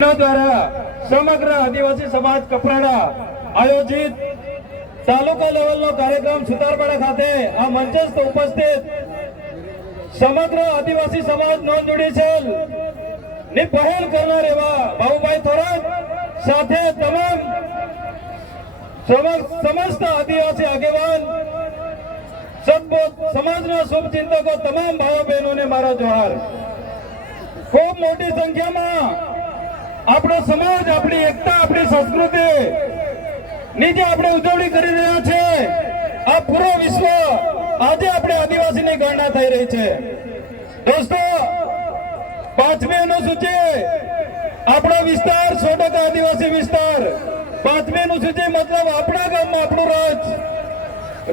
દ્વારા સમગ્ર આદિવાસી સમાજ કપરાડા આયોજિત તાલુકા લેવલનો કાર્યક્રમ સુતારપાડા ખાતે આ મંચસ્થ ઉપસ્થિત સમગ્ર આદિવાસી સમાજ નોંધ જોડી ની પહેલ કરનાર એવા બાબુભાઈ થોરાત સાથે તમામ સમસ્ત આદિવાસી આગેવાન સમાજના શુભચિંતકો તમામ ભાઈઓ બહેનોને મારા જોહાર। ખૂબ મોટી સંખ્યામાં આપણો સમાજ, આપણી એકતા, આપણી સંસ્કૃતિ ની જે આપણે ઉજવણી કરી રહ્યા છે, આ પૂરો વિશ્વ આજે આપણે આદિવાસીની ગણના થઈ રહી છે। દોસ્તો, 5મી અનુસૂચિ આપણો વિસ્તાર 100% આદિવાસી વિસ્તાર। 5મી અનુસૂચિ મતલબ આપણા ગામમાં આપણું રાજ।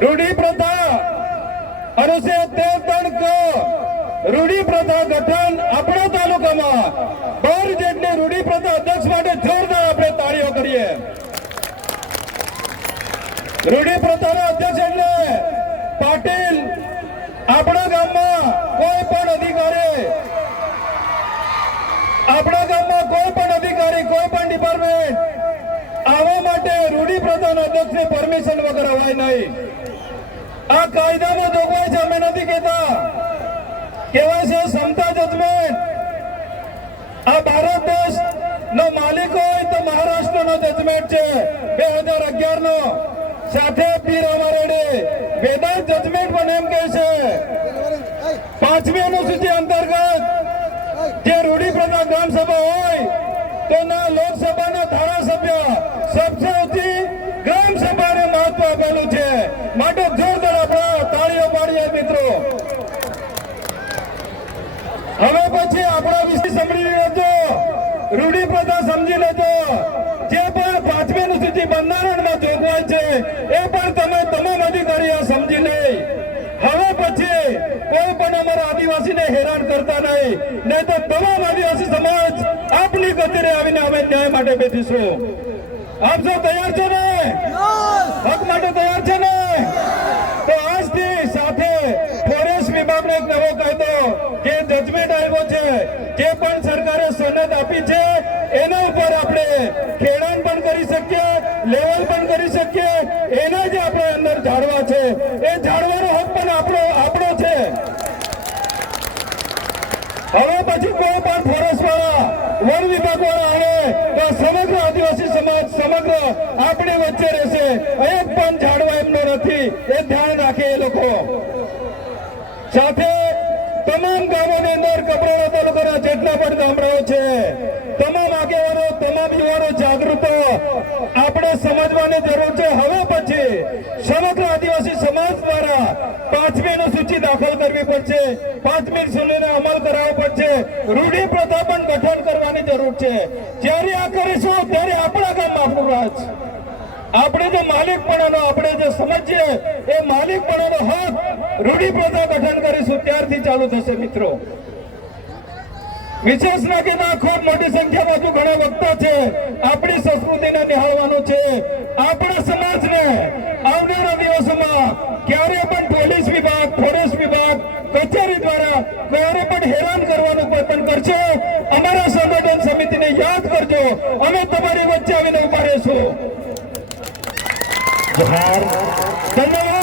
રૂઢી પ્રથા અનુચ્છેદ 13 રૂઢી પ્રથા ગઠન આપણા તાલુકામાં 12 જેટલી રૂઢી પ્રથા અધ્યક્ષ માટે જોરદાર આપણે તાળીઓ કરીએ। રૂઢી પ્રથાના અધ્યક્ષ એટલે પાટીલ। આપણા ગામમાં કોઈ પણ અધિકારી, કોઈ પણ ડિપાર્ટમેન્ટ આવવા માટે રૂઢી પ્રથાના અધ્યક્ષની પરમિશન વગર અવાય નહીં। આ કાયદામાં જોગવાઈ છે, અમે નથી કહેતા, કહેવાય છે સમતા જજમેન્ટ। આ ભારત દેશ નો માલિક હોય તો મહારાષ્ટ્રનો જજમેન્ટ છે 2011 નો। સાથે પીર અમારેડી વેદાંત જજમેન્ટ પણ એમ કહે છે 5મી અનુસૂચિ અંતર્ગત જે રૂઢી પ્રથા ગ્રામ સભા હોય તો ના લોકસભાના ધારાસભ્ય સબસે ઊંચી ગ્રામ સભાને મહત્વ આપેલું છે। માટે જોરદાર આપણે તાળીઓ પાડીએ મિત્રો। હવે પછી આપણા વિશે સમજી લેજો, રૂઢી પ્રથા સમજી લેજો। જે પણ 5મી અનુસૂચિ બંધારણમાં જોગવાઈ છે એ પણ તમે તમામ અધિકારીઓ સમજી લે। હવે પછી કોઈ પણ અમારા આદિવાસીને હેરાન કરતા નહીં તો તમામ આદિવાસી સમાજ આપની કચેરે આવીને અમે ન્યાય માટે બેસીશું। આપ સૌ તૈયાર છો ને? હક માટે તૈયાર છે ને? તો આજથી સાથે ફોરેસ્ટ વિભાગનો એક નવો કાયદો જે જજમેન્ટ આવ્યો છે, જે પણ સરકારે સનદ આપી છે એના ઉપર આપણે ખેડાણ પણ કરી શકીએ, લેવલ પણ કરી શકીએ। એના જે આપણે અંદર ઝાડવા છે એ ઝાડવાનો હક પણ આપણો છે। હવે પછી કોઈ પણ ફોરેસ્ટ વાળા, વન વિભાગ વાળા આવે તો સમગ્ર આદિવાસી સમાજ સમગ્ર આપણી વચ્ચે રહેશે। એક પણ ઝાડવા એમનો નથી, એ ધ્યાન રાખે એ લોકો। સાથે તમામ ગામોની અંદર કપરાડા તાલુકાના જેટલા પણ ગામડાઓ છે, તમામ આગેવાનો, તમામ યુવાનો જાગૃત આપણે સમજવાની જરૂર છે। હવે પછી સમગ્ર આદિવાસી સમાજ દ્વારા 5મી અનુસૂચિ દાખલ કરવી પડશે, 5મી અનુસૂચિનો અમલ કરાવવો પડશે, રૂઢી પ્રથા પણ ગઠન કરવાની જરૂર છે। જ્યારે આ કરીશું ત્યારે આપણા ગામમાં આપણું રાજ, આપણે જે માલિકપણાનો, આપણે જે સમજીએ એ માલિકપણાનો હક રૂઢી પ્રથા ગઠન કરીશું ત્યારથી ચાલુ થશે મિત્રો। વિશેષ ના કે ખૂબ મોટી સંખ્યામાં હજુ ઘણા વક્તા છે, આપણી સંસ્કૃતિને નિહાળવાનું છે। આપણા સમાજને આવનારા દિવસોમાં ક્યારે પણ પોલીસ વિભાગ, ફોરેસ્ટ વિભાગ, કચેરી દ્વારા ક્યારે પણ હેરાન કરવાનું પણ કરશો, અમારા સંગઠન સમિતિને યાદ કરજો, અમે તમારી વચ્ચે આવીને ઉભા રહીશું। ધન્યવાદ।